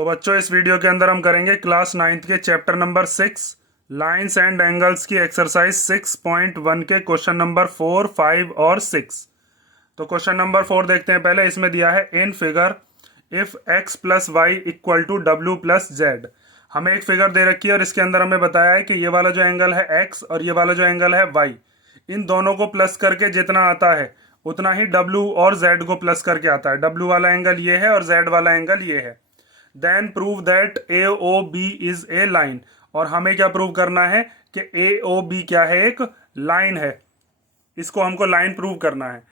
तो बच्चों इस वीडियो के अंदर हम करेंगे क्लास 9th के chapter number 6 lines and angles की एक्सरसाइज 6.1 के क्वेश्चन नंबर 4, 5 और 6। तो क्वेश्चन नंबर 4 देखते हैं पहले। इसमें दिया है in figure if x plus y equal to डब्ल्यू प्लस जेड। हमें एक फिगर दे रखी है और इसके अंदर हमें बताया है कि ये वाला जो एंगल है x और ये वाला जो एंगल है y, इन दोनों को प्लस करके जितना आता है उतना ही w और z को प्लस करके आता है। w वाला एंगल ये है और z वाला एंगल ये है। Then prove that A O B is a line. और हमें क्या प्रूव करना है कि ए ओ बी क्या है, एक लाइन है। इसको हमको लाइन प्रूव करना है।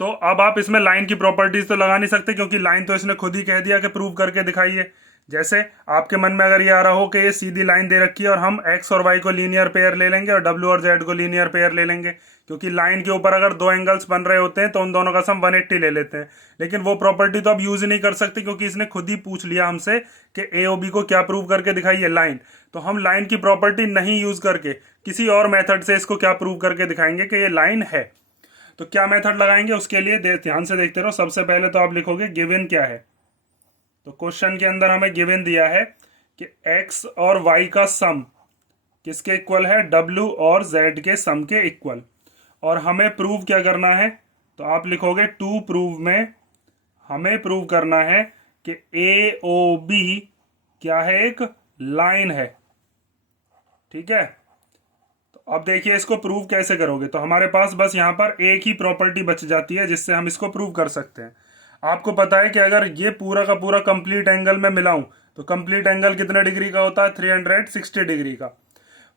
तो अब आप इसमें लाइन की प्रॉपर्टीज तो लगा नहीं सकते क्योंकि लाइन तो इसने खुद ही कह दिया कि प्रूव करके दिखाइए। जैसे आपके मन में अगर ये आ रहा हो कि ये सीधी लाइन दे रखी है और हम x और y को लीनियर पेयर ले लेंगे और w और z को लीनियर पेयर ले लेंगे, क्योंकि लाइन के ऊपर अगर दो एंगल्स बन रहे होते हैं तो उन दोनों का सम 180 ले लेते हैं। लेकिन वो प्रॉपर्टी तो अब यूज ही नहीं कर सकते क्योंकि इसने खुद ही पूछ लिया हमसे कि ए ओ बी को क्या प्रूव करके दिखाइए, लाइन। तो हम लाइन की प्रॉपर्टी नहीं यूज करके किसी और मेथड से इसको क्या प्रूव करके दिखाएंगे कि ये लाइन है। तो क्या मेथड लगाएंगे उसके लिए ध्यान से देखते रहो। सबसे पहले तो आप लिखोगे गिवन क्या है। तो क्वेश्चन के अंदर हमें गिवन दिया है कि x और y का सम किसके इक्वल है, w और z के सम के इक्वल। और हमें प्रूव क्या करना है, तो आप लिखोगे टू प्रूव में हमें प्रूव करना है कि ए ओ बी क्या है, एक लाइन है। ठीक है। तो अब देखिए इसको प्रूव कैसे करोगे। तो हमारे पास बस यहां पर एक ही प्रॉपर्टी बच जाती है जिससे हम इसको प्रूव कर सकते हैं। आपको पता है कि अगर ये पूरा का पूरा कंप्लीट एंगल में मिलाऊं तो कंप्लीट एंगल कितने डिग्री का होता है, 360 डिग्री का।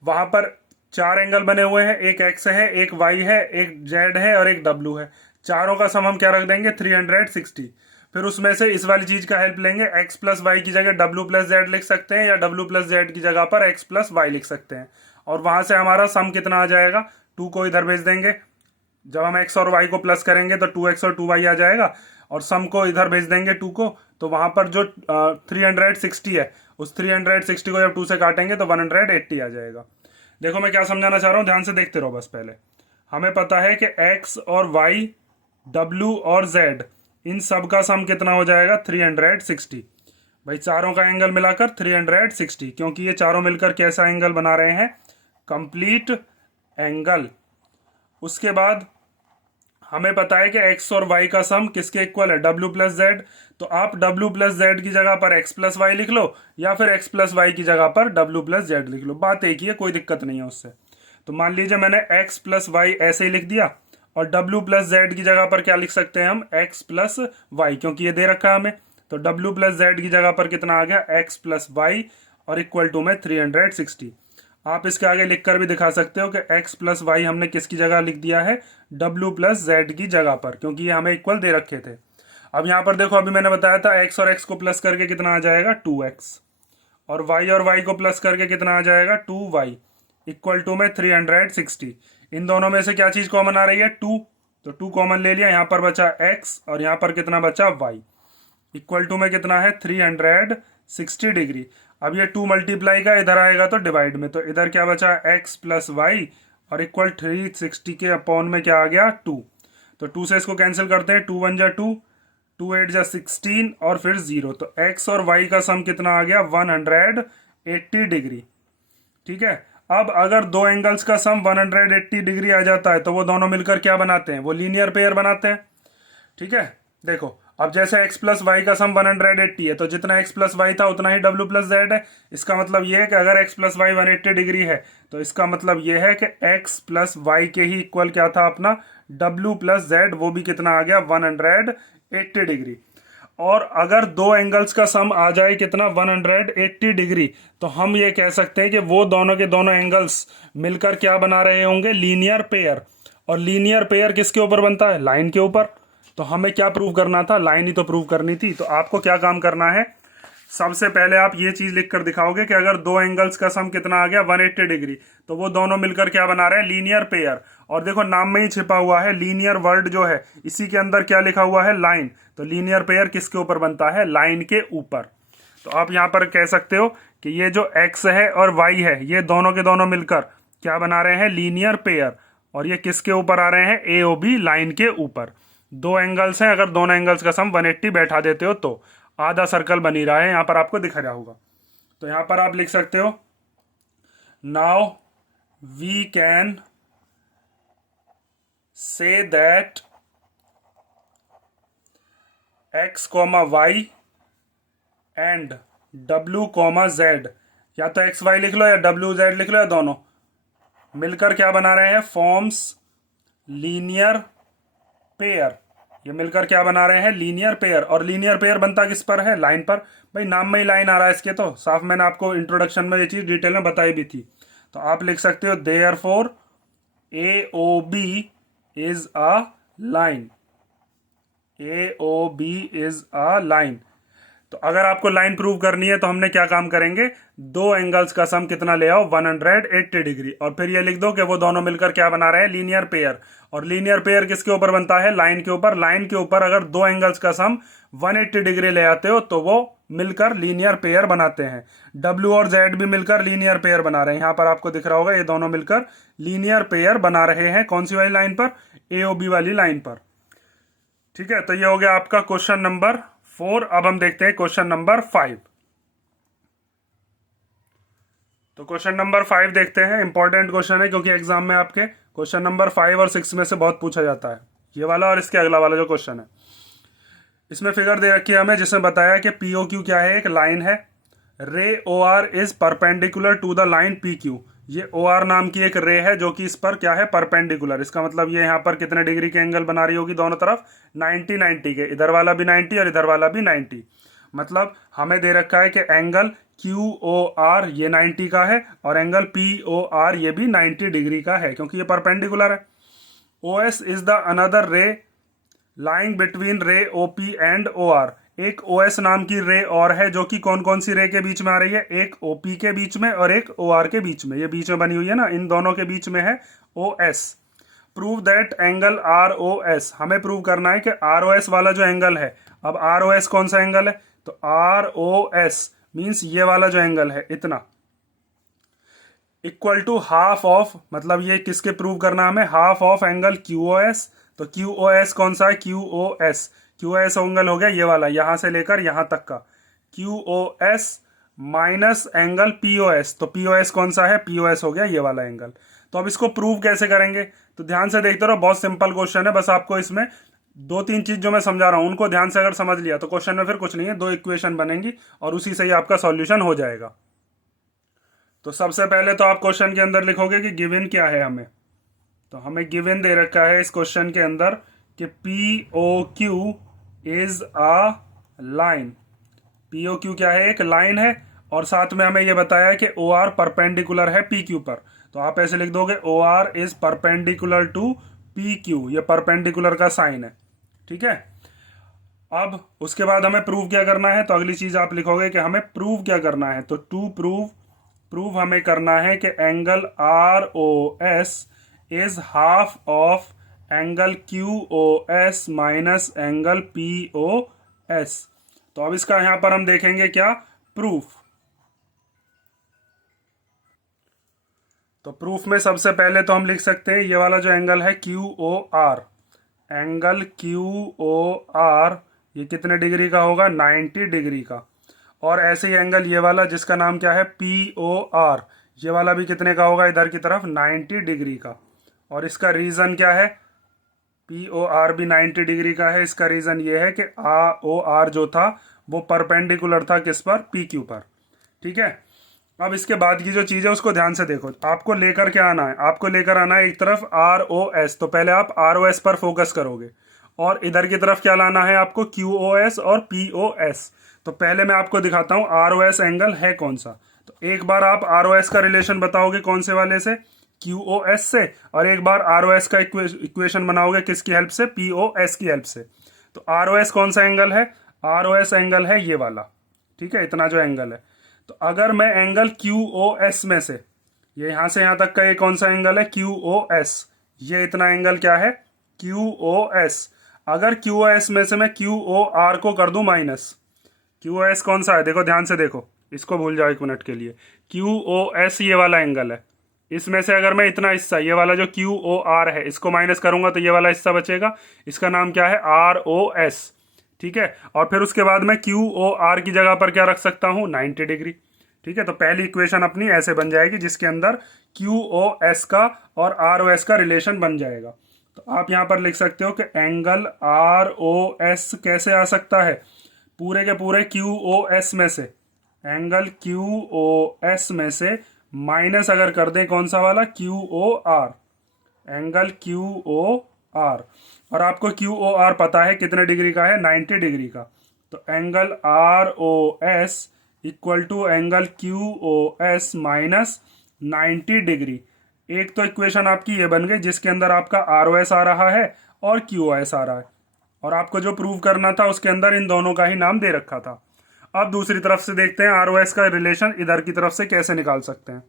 वहां पर चार एंगल बने हुए हैं, एक x है, एक y है, एक z है और एक w है। चारों का सम हम क्या रख देंगे, 360। फिर उसमें से इस वाली चीज का हेल्प लेंगे, x प्लस वाई की जगह w प्लस जेड लिख सकते हैं या w प्लस जेड की जगह पर x प्लस वाई लिख सकते हैं। और वहां से हमारा सम कितना आ जाएगा, 2 को इधर भेज देंगे। जब हम x और y को प्लस करेंगे तो 2x और 2y आ जाएगा और सम को इधर भेज देंगे 2 को। तो वहां पर जो 360 है उस 360 को जब 2 से काटेंगे तो 180 आ जाएगा। देखो मैं क्या समझाना चाह रहा हूं, ध्यान से देखते रहो। बस पहले हमें पता है कि x और y, w और z, इन सब का सम कितना हो जाएगा, 360। भाई चारों का एंगल मिलाकर 360, क्योंकि ये चारों मिलकर कैसा एंगल बना रहे हैं, कंप्लीट एंगल। उसके बाद हमें पता है कि x और y का सम किसके इक्वल है, w प्लस जेड। तो आप w प्लस जेड की जगह पर x प्लस वाई लिख लो या फिर x प्लस वाई की जगह पर w प्लस जेड लिख लो, बात एक ही है, कोई दिक्कत नहीं है उससे। तो मान लीजिए मैंने x प्लस वाई ऐसे ही लिख दिया और w प्लस जेड की जगह पर क्या लिख सकते हैं हम, x प्लस वाई, क्योंकि ये दे रखा है हमें। तो w प्लस जेड की जगह पर कितना आ गया, x प्लस वाई और इक्वल टू में 360। आप इसके आगे लिखकर भी दिखा सकते हो कि x प्लस वाई हमने किसकी जगह लिख दिया है, w प्लस जेड की जगह पर, क्योंकि ये हमें इक्वल दे रखे थे। अब यहाँ पर देखो, अभी मैंने बताया था x और x को प्लस करके कितना आ जाएगा, 2x, और y को प्लस करके कितना आ जाएगा, 2y, इक्वल टू में 360। इन दोनों में से क्या चीज कॉमन आ रही है, 2। तो 2 कॉमन ले लिया, यहाँ पर बचा x और यहाँ पर कितना बचा y, इक्वल टू में कितना है, 360 डिग्री। अब ये 2 मल्टीप्लाई का इधर आएगा तो डिवाइड में, तो इधर क्या बचा, x प्लस वाई और इक्वल 360 के अपॉन में क्या आ गया, 2। तो 2 से इसको कैंसिल करते हैं, 2 1 जा 2, 2 8 जा 16 और फिर 0। तो x और y का सम कितना आ गया, 180 डिग्री। ठीक है। अब अगर दो एंगल्स का सम 180 डिग्री आ जाता है तो वो दोनों मिलकर क्या बनाते हैं, वो लीनियर पेयर बनाते हैं। ठीक है। देखो अब जैसे x प्लस वाई का सम 180 है तो जितना x प्लस वाई था उतना ही w प्लस जेड है। इसका मतलब ये है कि अगर x प्लस वाई 180 डिग्री है तो इसका मतलब ये है कि x प्लस वाई के ही इक्वल क्या था अपना, w प्लस जेड, वो भी कितना आ गया, 180 डिग्री। और अगर दो एंगल्स का सम आ जाए कितना, 180 डिग्री, तो हम ये कह सकते हैं कि वो दोनों के दोनों एंगल्स मिलकर क्या बना रहे होंगे, लीनियर पेयर। और लीनियर पेयर किसके ऊपर बनता है, लाइन के ऊपर। तो हमें क्या प्रूव करना था, लाइन ही तो प्रूव करनी थी। तो आपको क्या काम करना है, सबसे पहले आप ये चीज लिख कर दिखाओगे कि अगर दो एंगल्स का सम कितना आ गया, 180 डिग्री, तो वो दोनों मिलकर क्या बना रहे हैं, लीनियर पेयर। और देखो नाम में ही छिपा हुआ है लीनियर वर्ड जो है, इसी के अंदर क्या लिखा हुआ है, लाइन। तो लीनियर पेयर किसके ऊपर बनता है, लाइन के ऊपर। तो आप यहाँ पर कह सकते हो कि ये जो x है और y है, ये दोनों के दोनों मिलकर क्या बना रहे हैं, लीनियर पेयर। और ये किसके ऊपर आ रहे हैं, AOB लाइन के ऊपर। दो एंगल्स हैं, अगर दोनों एंगल्स का सम 180 बैठा देते हो तो। आधा सर्कल बन ही रहा है, यहाँ पर आपको दिख रहा होगा। तो यहाँ पर आप लिख सकते हो now we can say that x comma y and डब्ल्यू कॉमा जेड, या तो एक्स वाई लिख लो या डब्ल्यू जेड लिख लो, या दोनों मिलकर क्या बना रहे हैं, फॉर्म्स लीनियर पेयर। ये मिलकर क्या बना रहे हैं, लीनियर पेयर। और लीनियर पेयर बनता किस पर है, लाइन पर। भाई नाम में ही लाइन आ रहा है इसके, तो साफ मैंने आपको इंट्रोडक्शन में ये चीज डिटेल में बताई भी थी। तो आप लिख सकते हो therefore A O B is a line, A O B is a line. तो अगर आपको लाइन प्रूव करनी है तो हमने क्या काम करेंगे, दो एंगल्स का सम कितना ले आओ, 180 डिग्री, और फिर ये लिख दो कि वो दोनों मिलकर क्या बना रहे हैं, लीनियर पेयर। और लीनियर पेयर किसके ऊपर बनता है, लाइन के ऊपर। लाइन के ऊपर अगर दो एंगल्स का सम 180 डिग्री ले आते हो तो वो मिलकर लीनियर पेयर बनाते हैं। डब्ल्यू और जेड भी मिलकर लीनियर पेयर बना रहे हैं। यहाँ पर आपको दिख रहा होगा ये दोनों मिलकर लीनियर पेयर बना रहे हैं। कौन सी वाली लाइन पर, एओबी वाली लाइन पर। ठीक है, तो ये हो गया आपका क्वेश्चन नंबर 4। अब हम देखते हैं क्वेश्चन नंबर 5। तो क्वेश्चन नंबर 5 देखते हैं। इंपॉर्टेंट क्वेश्चन है क्योंकि एग्जाम में आपके क्वेश्चन नंबर 5 और 6 में से बहुत पूछा जाता है, ये वाला और इसके अगला वाला जो क्वेश्चन है। इसमें फिगर दे रखी है हमें, जिसमें बताया कि पीओ क्यू क्या है, एक लाइन है। Ray O R is perpendicular to the line P Q. ये ओ आर नाम की एक रे है जो कि इस पर क्या है, परपेंडिकुलर। इसका मतलब ये यहाँ पर कितने डिग्री के एंगल बना रही होगी, दोनों तरफ 90 90 के, इधर वाला भी 90 और इधर वाला भी 90। मतलब हमें दे रखा है कि एंगल क्यू ओ आर ये 90 का है और एंगल पी ओ आर ये भी 90 डिग्री का है, क्योंकि ये परपेंडिकुलर है। O S is the another ray lying between ray O P and O R. एक ओ एस नाम की रे और है जो कि कौन कौन सी रे के बीच में आ रही है, एक ओ पी के बीच में और एक ओ आर के बीच में। ये बीच में बनी हुई है ना, इन दोनों के बीच में है O S. Prove that angle R O S, हमें प्रूव करना है कि आर ओ एस वाला जो एंगल है। अब आर ओ एस कौन सा एंगल है, तो आर ओ एस मीन्स ये वाला जो एंगल है इतना, इक्वल टू हाफ ऑफ, मतलब ये किसके प्रूव करना हमें, half of angle Q O S. तो क्यू ओ एस कौन सा है, Q O S. Q O S angle हो गया ये वाला, यहां से लेकर यहां तक का, Q O S minus angle P O S. तो पी ओ एस कौन सा है, पी ओ एस हो गया ये वाला एंगल। तो अब इसको प्रूव कैसे करेंगे, तो ध्यान से देखते रहो, बहुत सिंपल क्वेश्चन है। बस आपको इसमें दो तीन चीज जो मैं समझा रहा हूं उनको ध्यान से अगर समझ लिया तो क्वेश्चन में फिर कुछ नहीं है, दो इक्वेशन बनेंगी और उसी से ही आपका सॉल्यूशन हो जाएगा। तो सबसे पहले तो आप क्वेश्चन के अंदर लिखोगे कि गिवन क्या है हमें। तो हमें गिवन दे रखा है इस क्वेश्चन के अंदर कि P O Q is a line. P O Q क्या है, एक लाइन है, और साथ में हमें यह बताया कि ओ आर परपेंडिकुलर है पी क्यू पर। तो आप ऐसे लिख दोगे O R is perpendicular to P Q, ये परपेंडिकुलर का साइन है। ठीक है, अब उसके बाद हमें प्रूव क्या करना है, तो अगली चीज आप लिखोगे कि हमें प्रूव क्या करना है। तो टू प्रूव हमें करना है कि angle R O S is half of angle Q O S minus angle P O S. तो अब इसका यहां पर हम देखेंगे क्या, प्रूफ। तो प्रूफ में सबसे पहले तो हम लिख सकते हैं ये वाला जो एंगल है Q O R, angle Q O R ये कितने डिग्री का होगा, 90 डिग्री का। और ऐसे ही एंगल ये वाला जिसका नाम क्या है, पी ओ आर, ये वाला भी कितने का होगा, इधर की तरफ 90 डिग्री का। और इसका रीजन क्या है, पी ओ आर भी 90 डिग्री का है। इसका रीजन ये है कि ओ आर जो था वो परपेंडिकुलर था किस पर, पी क्यू पर। ठीक है, अब इसके बाद की जो चीज है उसको ध्यान से देखो। आपको लेकर क्या आना है, आपको लेकर आना है एक तरफ आर ओ एस। तो पहले आप आर ओ एस पर फोकस करोगे और इधर की तरफ क्या लाना है आपको, क्यू ओ एस और पी ओ एस। तो पहले मैं आपको दिखाता हूं आर ओ एस एंगल है कौन सा। तो एक बार आप आर ओ एस का रिलेशन बताओगे कौन से वाले से, क्यू ओ एस से, और एक बार आर ओ एस का इक्वेशन बनाओगे किसकी हेल्प से, पी ओ एस की हेल्प से। तो आर ओ एस कौन सा एंगल है, आर ओ एस एंगल है ये वाला। ठीक है, इतना जो एंगल है। तो अगर मैं एंगल क्यू ओ एस में से, ये यहां से यहां तक का ये कौन सा एंगल है, क्यू ओ एस, ये इतना एंगल क्या है, क्यू ओ एस। अगर क्यू ओ एस में से मैं क्यू ओ आर को कर दूं माइनस, क्यू ओ एस कौन सा है, देखो ध्यान से देखो, इसको भूल जाओ एक मिनट के लिए। क्यू ओ एस ये वाला एंगल है, इसमें से अगर मैं इतना हिस्सा, ये वाला जो क्यू ओ आर है, इसको माइनस करूंगा तो ये वाला हिस्सा बचेगा, इसका नाम क्या है, आर ओ एस। ठीक है, और फिर उसके बाद मैं क्यू ओ आर की जगह पर क्या रख सकता हूँ, 90 डिग्री। ठीक है, तो पहली इक्वेशन अपनी ऐसे बन जाएगी जिसके अंदर क्यू ओ एस का और आर ओ एस का रिलेशन बन जाएगा। तो आप यहाँ पर लिख सकते हो कि एंगल आर ओ एस कैसे आ सकता है, पूरे के पूरे क्यू ओ एस में से, एंगल क्यू ओ एस में से माइनस अगर कर दें कौन सा वाला, Q O R, angle Q O R, और आपको क्यू ओ आर पता है कितने डिग्री का है, 90 डिग्री का। तो angle R O S equal to angle Q O S minus 90 degree. एक तो इक्वेशन आपकी ये बन गई जिसके अंदर आपका आर ओ एस आ रहा है और क्यू ओ एस आ रहा है, और आपको जो प्रूव करना था उसके अंदर इन दोनों का ही नाम दे रखा था। अब दूसरी तरफ से देखते हैं आर ओ एस का रिलेशन इधर की तरफ से कैसे निकाल सकते हैं।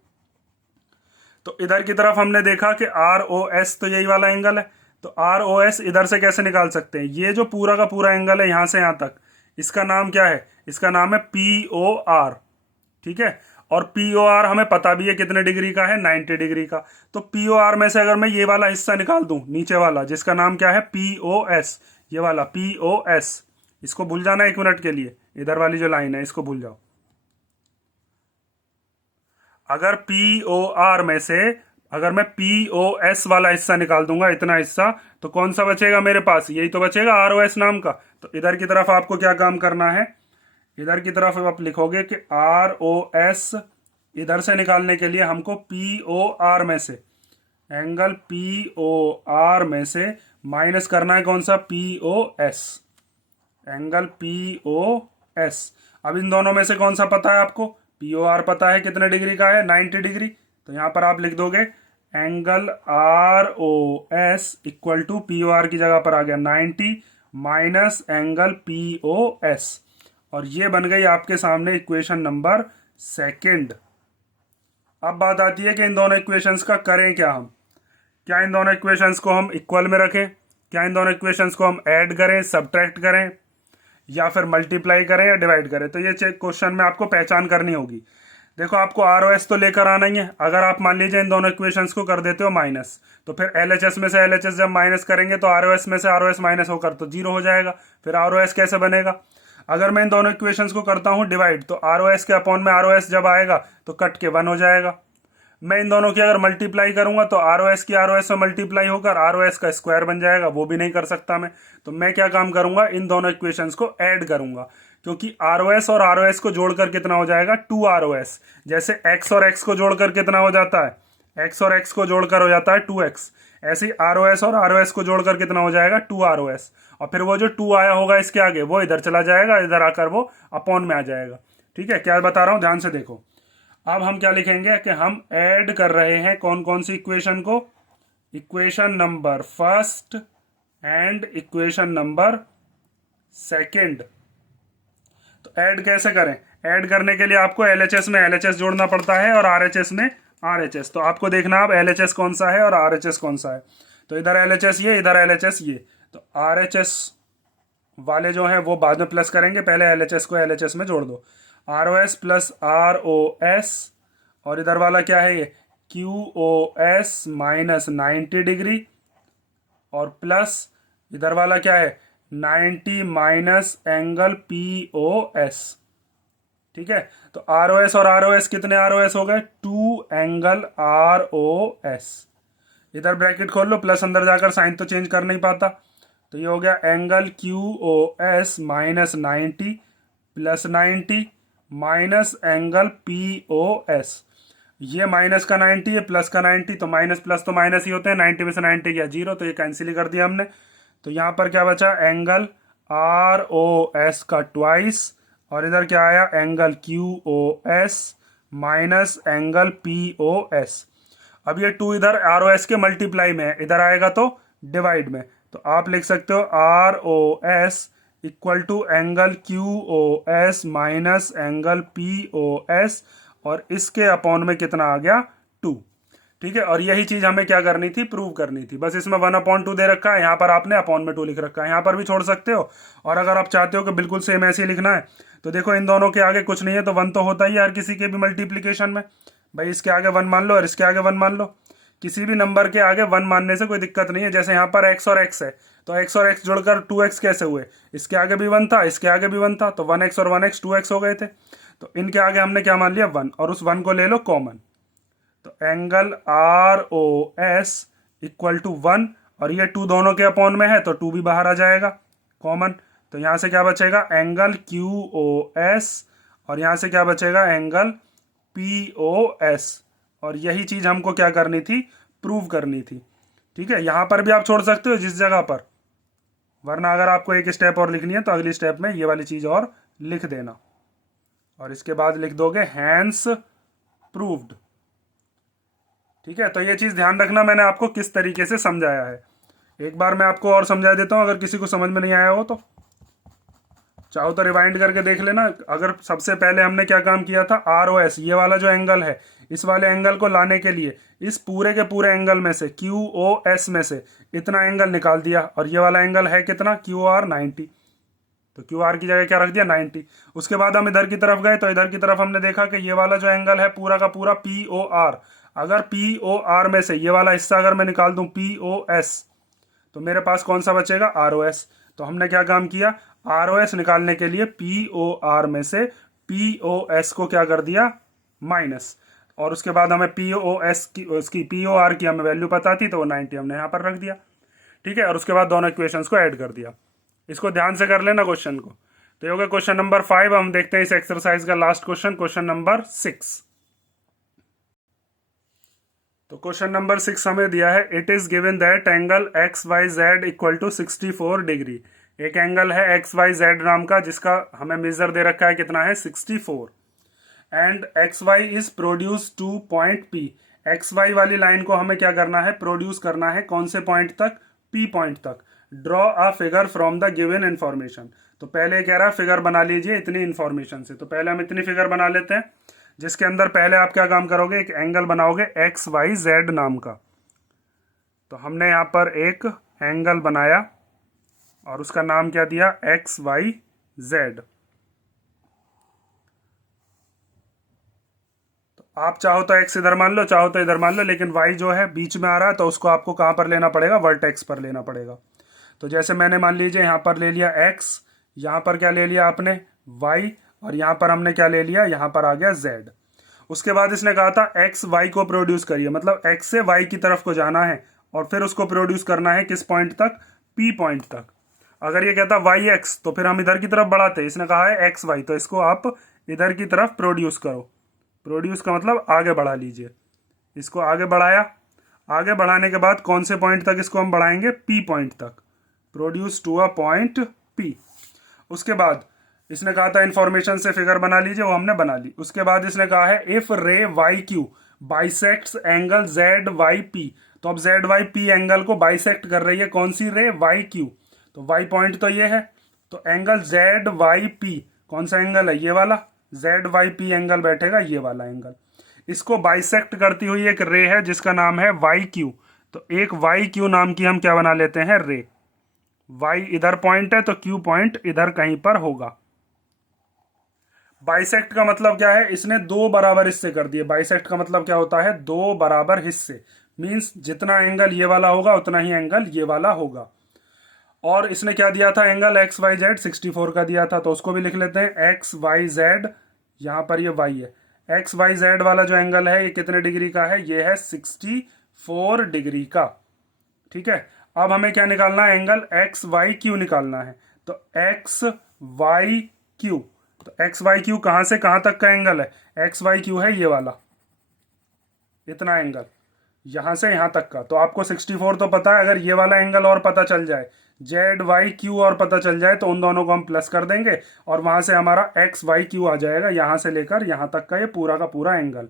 तो इधर की तरफ हमने देखा कि आर ओ एस तो यही वाला एंगल है, तो आर ओ एस इधर से कैसे निकाल सकते हैं, ये जो पूरा का पूरा एंगल है यहां से यहां तक, इसका नाम क्या है, इसका नाम है पी ओ आर। ठीक है, और पी ओ आर हमें पता भी है कितने डिग्री का है, 90 डिग्री का। तो पी ओ आर में से अगर मैं ये वाला हिस्सा निकाल दूं नीचे वाला जिसका नाम क्या है, पी ओ एस, ये वाला पी ओ एस, इसको भूल जाना 1 मिनट के लिए, इधर वाली जो लाइन है इसको भूल जाओ। अगर पी ओ आर में से अगर मैं पी ओ एस वाला हिस्सा निकाल दूंगा, इतना हिस्सा, तो कौन सा बचेगा मेरे पास, यही तो बचेगा आर ओ एस नाम का। तो इधर की तरफ आपको क्या काम करना है, इधर की तरफ आप लिखोगे कि आर ओ एस इधर से निकालने के लिए हमको पी ओ आर में से, एंगल पी ओ आर में से माइनस करना है कौन सा, P O S, angle P O S. अब इन दोनों में से कौन सा पता है आपको, पी ओ आर पता है कितने डिग्री का है, 90 डिग्री। तो यहां पर आप लिख दोगे angle R O S equal to P O R की जगह पर आ गया 90 minus angle P O S, और ये बन गई आपके सामने इक्वेशन नंबर 2। अब बात आती है कि इन दोनों इक्वेशंस का करें क्या हम, क्या इन दोनों इक्वेशंस को हम इक्वल में रखें, क्या इन दोनों इक्वेशंस को हम ऐड करें, सब्ट्रैक्ट करें, या फिर मल्टीप्लाई करें या डिवाइड करें। तो ये क्वेश्चन में आपको पहचान करनी होगी। देखो आपको आर ओ एस तो लेकर आना ही है। अगर आप मान लीजिए इन दोनों इक्वेशंस को कर देते हो माइनस, तो फिर एल एच एस में से एल एच एस जब माइनस करेंगे तो आर ओ एस में से आर ओ एस माइनस होकर तो जीरो हो जाएगा, फिर आर ओ एस कैसे बनेगा। अगर मैं इन दोनों इक्वेशंस को करता हूँ डिवाइड, तो आर ओ एस के अपॉन में आर ओ एस जब आएगा तो कट के 1 हो जाएगा। मैं इन दोनों की अगर मल्टीप्लाई करूंगा तो आर ओ एस की आर ओ एस में मल्टीप्लाई होकर आर ओ एस का स्क्वायर बन जाएगा, वो भी नहीं कर सकता मैं। तो मैं क्या काम करूंगा, इन दोनों इक्वेशंस को ऐड करूंगा, क्योंकि आर ओ एस और आर ओ एस को जोड़कर कितना हो जाएगा, 2 आर ओ एस। जैसे एक्स और एक्स को जोड़कर कितना हो जाता है, एक्स और एक्स को जोड़कर हो जाता है 2x, ऐसे ही आर ओ एस और आर ओ एस को जोड़कर कितना हो जाएगा, 2 आर ओ एस। और फिर वो जो 2 आया होगा इसके आगे वो इधर चला जाएगा, इधर आकर वो अपॉन में आ जाएगा। ठीक है, क्या बता रहा हूं ध्यान से देखो। अब हम क्या लिखेंगे कि हम ऐड कर रहे हैं कौन कौन सी इक्वेशन को, equation number first and equation number second. तो ऐड कैसे करें, ऐड करने के लिए आपको एलएचएस में एलएचएस जोड़ना पड़ता है और आरएचएस में आरएचएस। तो आपको देखना अब एलएचएस कौन सा है और आरएचएस कौन सा है। तो इधर एलएचएस ये, इधर एलएचएस ये, तो आरएचएस वाले जो हैं वो बाद में प्लस करेंगे, पहले एलएचएस को एलएचएस में जोड़ दो। R O S plus R O S, और इधर वाला क्या है ये, Q O S minus 90 degree, और प्लस इधर वाला क्या है, 90 minus angle P O S. ठीक है, तो आर ओ एस और आर ओ एस कितने आर ओ एस हो गए, 2 एंगल आर ओ एस। इधर ब्रैकेट खोल लो, प्लस अंदर जाकर साइन तो चेंज कर नहीं पाता, तो ये हो गया angle Q O S minus 90 plus 90 minus angle P O S. ये माइनस का 90 है, प्लस का 90, तो माइनस प्लस तो माइनस ही होते हैं, 90 में से 90 गया 0, तो ये कैंसिल ही कर दिया हमने। तो यहाँ पर क्या बचा, एंगल आर ओ एस का ट्वाइस, और इधर क्या आया, angle Q O S minus angle P O S. अब ये 2 इधर आर ओ एस के मल्टीप्लाई में है, इधर आएगा तो डिवाइड में। तो आप लिख सकते हो R O S equal to angle Q O S minus angle P O S, और इसके अपॉन में कितना आ गया, 2। ठीक है, और यही चीज हमें क्या करनी थी, प्रूव करनी थी। बस इसमें 1/2 दे रखा है, यहाँ पर आपने अपॉन में 2 लिख रखा है, यहाँ पर भी छोड़ सकते हो। और अगर आप चाहते हो कि बिल्कुल सेम ऐसे ही लिखना है, तो देखो इन दोनों के आगे कुछ नहीं है तो 1 तो होता ही है हर किसी के भी मल्टीप्लीकेशन में। भाई इसके आगे 1 मान लो और इसके आगे 1 मान लो, किसी भी नंबर के आगे 1 मानने से कोई दिक्कत नहीं है। जैसे यहाँ पर x और x है, तो x और x जोड़कर 2x कैसे हुए, इसके आगे भी 1 था, इसके आगे भी 1 था, तो 1x और 1x 2x हो गए थे। तो इनके आगे हमने क्या मान लिया 1, और उस 1 को ले लो कॉमन। तो angle R O S equal to 1, और ये 2 दोनों के अपॉन में है तो 2 भी बाहर आ जाएगा कॉमन। तो यहाँ से क्या बचेगा एंगल क्यू ओ एस, और यहाँ से क्या बचेगा एंगल पी ओ एस। और यही चीज हमको क्या करनी थी, प्रूव करनी थी। ठीक है, यहां पर भी आप छोड़ सकते हो जिस जगह पर, वरना अगर आपको एक स्टेप और लिखनी है तो अगली स्टेप में ये वाली चीज और लिख देना, और इसके बाद लिख दोगे हैंस प्रूव्ड। ठीक है, तो ये चीज ध्यान रखना मैंने आपको किस तरीके से समझाया है। एक बार मैं आपको और समझा देता हूं, अगर किसी को समझ में नहीं आया हो तो चाहो तो रिवाइंड करके देख लेना। अगर सबसे पहले हमने क्या काम किया था, आर ओ एस, ये वाला जो एंगल है, इस वाले एंगल को लाने के लिए इस पूरे के पूरे एंगल में से क्यू ओ एस में से इतना एंगल निकाल दिया, और ये वाला एंगल है कितना, क्यू आर 90, तो क्यू आर की जगह क्या रख दिया 90। उसके बाद हम इधर की तरफ गए, तो इधर की तरफ हमने देखा कि ये वाला जो एंगल है पूरा का पूरा पी ओ आर, अगर पी ओ आर में से ये वाला हिस्सा अगर मैं निकाल दूं पी ओ एस, तो मेरे पास कौन सा बचेगा आर ओ एस। तो हमने क्या काम किया, आर ओ एस निकालने के लिए पी ओ आर में से पी ओ एस को क्या कर दिया माइनस, और उसके बाद हमें पी ओ एस की उसकी पी ओ आर की हमें वैल्यू पता थी, तो वो 90 हमने यहाँ पर रख दिया। ठीक है, और उसके बाद दोनों इक्वेशंस को ऐड कर दिया। इसको ध्यान से कर लेना क्वेश्चन को। तो ये हो गया क्वेश्चन नंबर 5। हम देखते हैं इस एक्सरसाइज का लास्ट क्वेश्चन, क्वेश्चन नंबर 6। तो क्वेश्चन नंबर 6 हमें दिया है, it is given that angle X Y Z equal to 64 degree. एक एंगल है एक्स वाई जेड नाम का, जिसका हमें मेजर दे रखा है कितना है 64, and X Y is produce to point P. X Y वाली लाइन को हमें क्या करना है, प्रोड्यूस करना है कौन से पॉइंट तक, पी पॉइंट तक। Draw a figure from the given information. तो पहले कह रहा है फिगर बना लीजिए इतनी इंफॉर्मेशन से, तो पहले हम इतनी फिगर बना लेते हैं, जिसके अंदर पहले आप क्या काम करोगे, एक एंगल बनाओगे एक्स वाई जेड नाम का। तो हमने यहां पर एक एंगल बनाया और उसका नाम क्या दिया, एक्स वाई जेड। आप चाहो तो एक्स इधर मान लो, चाहो तो इधर मान लो, लेकिन वाई जो है बीच में आ रहा है, तो उसको आपको कहां पर लेना पड़ेगा, वर्टेक्स पर लेना पड़ेगा। तो जैसे मैंने मान लीजिए यहां पर ले लिया एक्स, यहां पर क्या ले लिया आपने वाई, और यहां पर हमने क्या ले लिया, यहां पर आ गया जेड। उसके बाद इसने कहा था एक्स वाई को प्रोड्यूस करिए, मतलब एक्स से वाई की तरफ को जाना है और फिर उसको प्रोड्यूस करना है किस पॉइंट तक, पी पॉइंट तक। अगर ये कहता वाई एक्स तो फिर हम इधर की तरफ बढ़ाते, इसने कहा है एक्स वाई, तो इसको आप इधर की तरफ प्रोड्यूस करो। प्रोड्यूस का मतलब आगे बढ़ा लीजिए, इसको आगे बढ़ाया। आगे बढ़ाने के बाद कौन से पॉइंट तक इसको हम बढ़ाएंगे, पी पॉइंट तक, produce to a point P. उसके बाद इसने कहा था इंफॉर्मेशन से फिगर बना लीजिए, वो हमने बना ली। उसके बाद इसने कहा है if ray Y Q bisects angle Z Y P. तो अब जेड वाई पी एंगल को बाइसेक्ट कर रही है कौन सी रे, वाई क्यू। तो वाई पॉइंट तो ये है, तो एंगल जेड वाई पी कौन सा एंगल है, ये वाला, जेड वाई पी एंगल बैठेगा ये वाला एंगल। इसको बाइसेक्ट करती हुई एक रे है जिसका नाम है वाई क्यू। तो एक वाई क्यू नाम की हम क्या बना लेते हैं, रे। वाई इधर पॉइंट है तो क्यू पॉइंट इधर कहीं पर होगा। बाइसेक्ट का मतलब क्या है, इसने दो बराबर हिस्से कर दिए। बाइसेक्ट का मतलब क्या होता है, दो बराबर हिस्से, मींस जितना एंगल ये वाला होगा उतना ही एंगल ये वाला होगा। और इसने क्या दिया था, एंगल एक्स वाई जेड 64 का दिया था, तो उसको भी लिख लेते हैं एक्स वाई जेड, यहां पर ये वाई है। एक्स वाई जेड वाला जो एंगल है ये कितने डिग्री का है, ये है 64 डिग्री का। ठीक है, अब हमें क्या निकालना है, एंगल एक्स वाई क्यू निकालना है। तो एक्स वाई क्यू, तो एक्स वाई क्यू कहां से कहां तक का एंगल है, एक्स वाई क्यू है ये वाला, इतना एंगल यहां से यहां तक का। तो आपको 64 तो पता है, अगर ये वाला एंगल और पता चल जाए, जेड वाई क्यू और पता चल जाए, तो उन दोनों को हम प्लस कर देंगे और वहां से हमारा एक्स वाई क्यू आ जाएगा, यहां से लेकर यहां तक का ये पूरा का पूरा एंगल।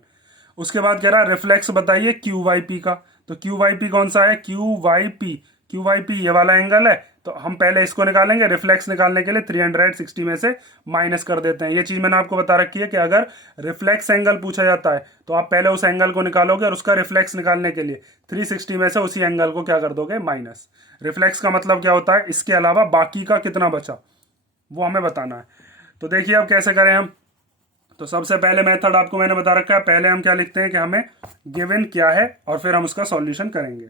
उसके बाद कह रहा है रिफ्लेक्स बताइए क्यू वाई पी का। तो क्यू वाई पी कौन सा है, Q Y P, Q Y P ये वाला एंगल है। तो हम पहले इसको निकालेंगे, रिफ्लेक्स निकालने के लिए 360 में से माइनस कर देते हैं। ये चीज मैंने आपको बता रखी है कि अगर रिफ्लेक्स एंगल पूछा जाता है तो आप पहले उस एंगल को निकालोगे और उसका रिफ्लेक्स निकालने के लिए 360 में से उसी एंगल को क्या कर दोगे, माइनस। रिफ्लेक्स का मतलब क्या होता है, इसके अलावा बाकी का कितना बचा वो हमें बताना है। तो देखिए अब कैसे करें हम। तो सबसे पहले मेथड आपको मैंने बता रखा है, पहले हम क्या लिखते हैं कि हमें गिवन क्या है और फिर हम उसका सॉल्यूशन करेंगे।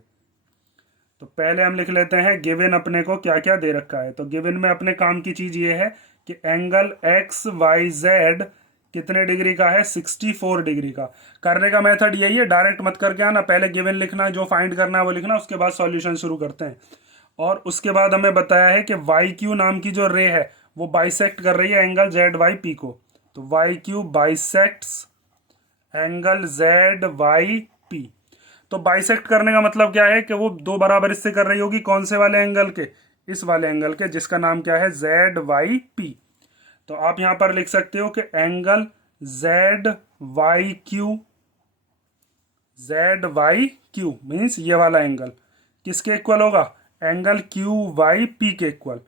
तो पहले हम लिख लेते हैं गिवन अपने को क्या क्या दे रखा है। तो गिवन में अपने काम की चीज ये है कि एंगल एक्स वाई जेड कितने डिग्री का है, 64 डिग्री का। करने का मेथड यही है, डायरेक्ट मत करके आना, पहले गिवन लिखना है, जो फाइंड करना है वो लिखना, उसके बाद सॉल्यूशन शुरू करते हैं। और उसके बाद हमें बताया है कि वाई क्यू नाम की जो रे है वो बाइसेक्ट कर रही है एंगल जेड वाई पी को। तो Y Q bisects angle Z Y P. तो बाइसेक्ट करने का मतलब क्या है कि वो दो बराबर इससे कर रही होगी, कौन से वाले एंगल के, इस वाले एंगल के, जिसका नाम क्या है, जेड वाई पी। तो आप यहां पर लिख सकते हो कि angle Z Y Q, Z Y Q means ये वाला एंगल किसके इक्वल होगा, एंगल क्यू वाई पी के equal,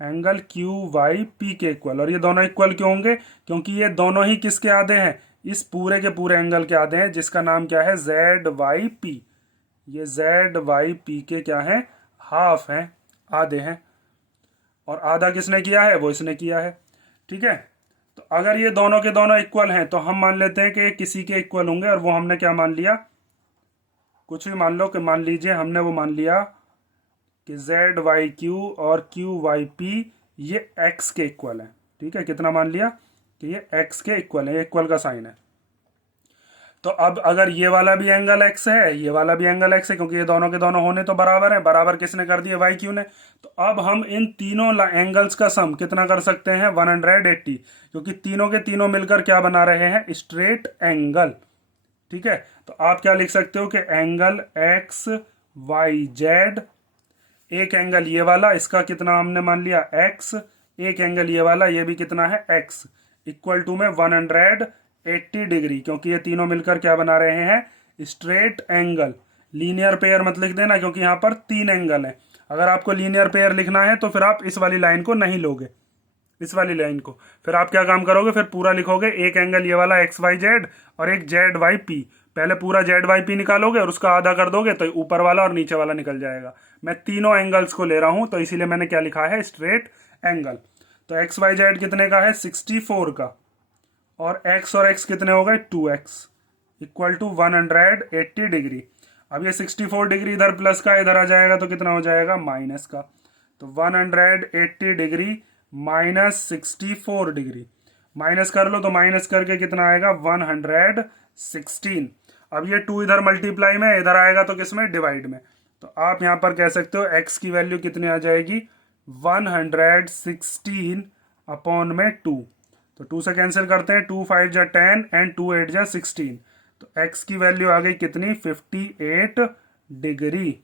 angle Q Y P के इक्वल। और ये दोनों इक्वल क्यों होंगे, क्योंकि ये दोनों ही किसके आधे हैं, इस पूरे के पूरे एंगल के आधे हैं, जिसका नाम क्या है, जेड वाई पी। ये जेड वाई पी के क्या है, हाफ हैं, आधे हैं। और आधा किसने किया है, वो इसने किया है। ठीक है, तो अगर ये दोनों के दोनों इक्वल हैं तो हम मान लेते हैं कि किसी के इक्वल होंगे, और वो हमने क्या मान लिया, कुछ भी मान लो, कि मान लीजिए हमने वो मान लिया कि जेड वाई क्यू और क्यू वाई पी ये एक्स के इक्वल है। ठीक है, कितना मान लिया कि ये एक्स के इक्वल है, इक्वल का साइन है। तो अब अगर ये वाला भी एंगल एक्स है, ये वाला भी एंगल एक्स है, क्योंकि ये दोनों के दोनों होने तो बराबर है, बराबर किसने कर दिए, वाई क्यू ने। तो अब हम इन तीनों एंगल्स का सम कितना कर सकते हैं, 180, क्योंकि तीनों के तीनों मिलकर क्या बना रहे हैं, स्ट्रेट एंगल। ठीक है, तो आप क्या लिख सकते हो कि एंगल एक्स वाई जेड, एक एंगल ये वाला, इसका कितना हमने मान लिया एक्स, एक एंगल ये वाला, ये भी कितना है एक्स, इक्वल टू में 180 डिग्री, क्योंकि ये तीनों मिलकर क्या बना रहे हैं, स्ट्रेट एंगल। लीनियर पेयर मत लिख देना, क्योंकि यहां पर तीन एंगल है। अगर आपको लीनियर पेयर लिखना है तो फिर आप इस वाली लाइन को नहीं लोगे, इस वाली लाइन को, फिर आप क्या काम करोगे, फिर पूरा लिखोगे, एक एंगल ये वाला एक्स वाई जेड और एक जेड वाई पी। पहले पूरा जेड वाई पी निकालोगे और उसका आधा कर दोगे तो ऊपर वाला और नीचे वाला निकल जाएगा। मैं तीनों एंगल्स को ले रहा हूं, तो इसीलिए मैंने क्या लिखा है, स्ट्रेट एंगल। तो एक्स वाई जेड कितने का है, 64 का, और एक्स कितने हो गए, 2x, इक्वल टू 180 डिग्री। अब ये 64 डिग्री इधर प्लस का, इधर आ जाएगा तो कितना हो जाएगा, माइनस का। तो 180 डिग्री माइनस 64 डिग्री, माइनस कर लो तो माइनस करके कितना आएगा, 116। अब ये 2 इधर मल्टीप्लाई में, इधर आएगा तो किसमें, डिवाइड में। तो आप यहां पर कह सकते हो x की वैल्यू कितनी आ जाएगी, 116 अपॉन में 2। तो 2 से कैंसिल करते हैं, 2 5 जा 10 एंड 2 8 जा 16। तो x की वैल्यू आ गई कितनी, 58 डिग्री।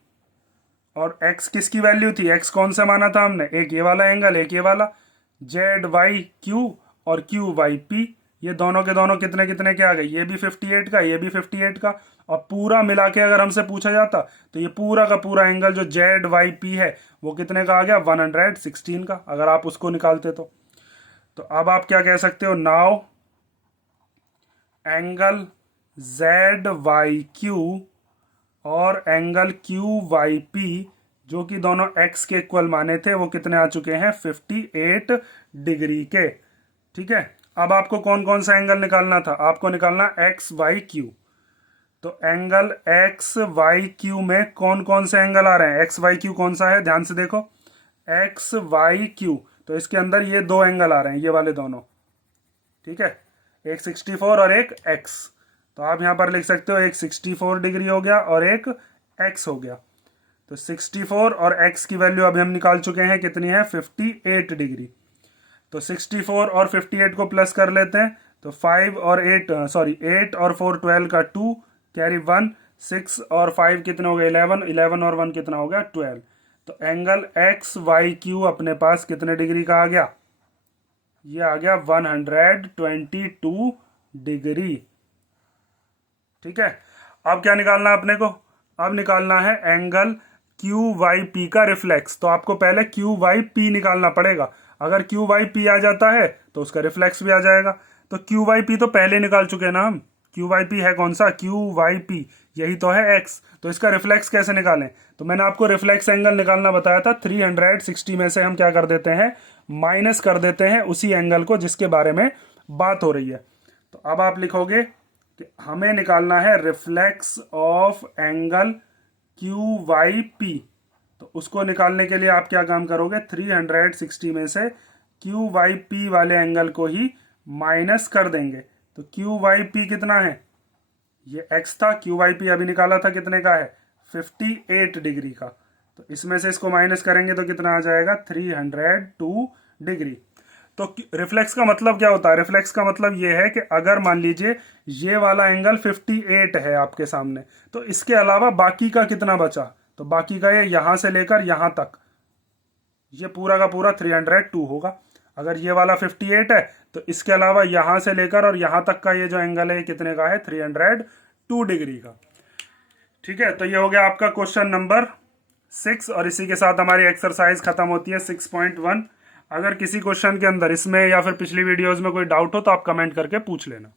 और x किसकी वैल्यू थी, x कौन सा माना था हमने, एक ये वाला एंगल, एक ये वाला, जेड वाई क्यू और क्यू वाई पी। ये दोनों के दोनों कितने कितने के आ गए, ये भी 58 का, ये भी 58 का। और पूरा मिला के अगर हमसे पूछा जाता तो ये पूरा का पूरा एंगल जो जेड वाई पी है वो कितने का आ गया, 116 का, अगर आप उसको निकालते तो अब आप क्या कह सकते हो, now angle Z Y Q और एंगल क्यू वाई पी जो कि दोनों x के इक्वल माने थे, वो कितने आ चुके हैं, 58 डिग्री के। ठीक है, अब आपको कौन कौन सा एंगल निकालना था, आपको निकालना एक्स वाई क्यू। तो एंगल एक्स वाई क्यू में कौन कौन से एंगल आ रहे हैं, एक्स वाई क्यू कौन सा है, ध्यान से देखो, एक्स वाई क्यू, तो इसके अंदर ये दो एंगल आ रहे हैं, ये वाले दोनों। ठीक है, एक 64 और एक x। तो आप यहां पर लिख सकते हो, एक 64 डिग्री हो गया और एक x हो गया। तो 64 और x की वैल्यू अभी हम निकाल चुके हैं, कितनी है, 58 डिग्री। तो 64 और 58 को प्लस कर लेते हैं, तो 5 और 8 सॉरी 8 और 4 12 का 2 कैरी 1, 6 और 5 कितने हो गए, 11, 11 और 1 कितना हो गया, 12। तो एंगल एक्स वाई क्यू अपने पास कितने डिग्री का आ गया, ये आ गया 122 डिग्री। ठीक है, अब क्या निकालना है अपने को, अब निकालना है एंगल क्यू वाई पी का रिफ्लेक्स। तो आपको पहले क्यू वाई पी निकालना पड़ेगा, अगर क्यू वाई पी आ जाता है तो उसका रिफ्लेक्स भी आ जाएगा। तो क्यू वाई पी तो पहले निकाल चुके हैं ना हम, क्यू वाई पी है कौन सा, क्यू वाई पी, यही तो है एक्स। तो इसका रिफ्लेक्स कैसे निकालें, तो मैंने आपको रिफ्लेक्स एंगल निकालना बताया था, 360 में से हम क्या कर देते हैं, माइनस कर देते हैं उसी एंगल को जिसके बारे में बात हो रही है। तो अब आप लिखोगे कि हमें निकालना है reflex of angle Q Y P. तो उसको निकालने के लिए आप क्या काम करोगे, 360 में से क्यू वाई पी वाले एंगल को ही माइनस कर देंगे। तो क्यू वाई पी कितना है, ये x था, क्यू वाई पी अभी निकाला था कितने का है, 58 डिग्री का। तो इसमें से इसको माइनस करेंगे तो कितना आ जाएगा, 302 डिग्री। तो रिफ्लेक्स का मतलब क्या होता है, रिफ्लेक्स का मतलब ये है कि अगर मान लीजिए ये वाला एंगल 58 है आपके सामने, तो इसके अलावा बाकी का कितना बचा, तो बाकी का ये यहां से लेकर यहां तक, ये पूरा का पूरा 302 होगा। अगर ये वाला 58 है तो इसके अलावा यहां से लेकर और यहां तक का ये जो एंगल है कितने का है, 302 डिग्री का। ठीक है, तो ये हो गया आपका क्वेश्चन नंबर 6 और इसी के साथ हमारी एक्सरसाइज खत्म होती है 6.1। अगर किसी क्वेश्चन के अंदर इसमें या फिर पिछली वीडियोस में कोई डाउट हो तो आप कमेंट करके पूछ लेना।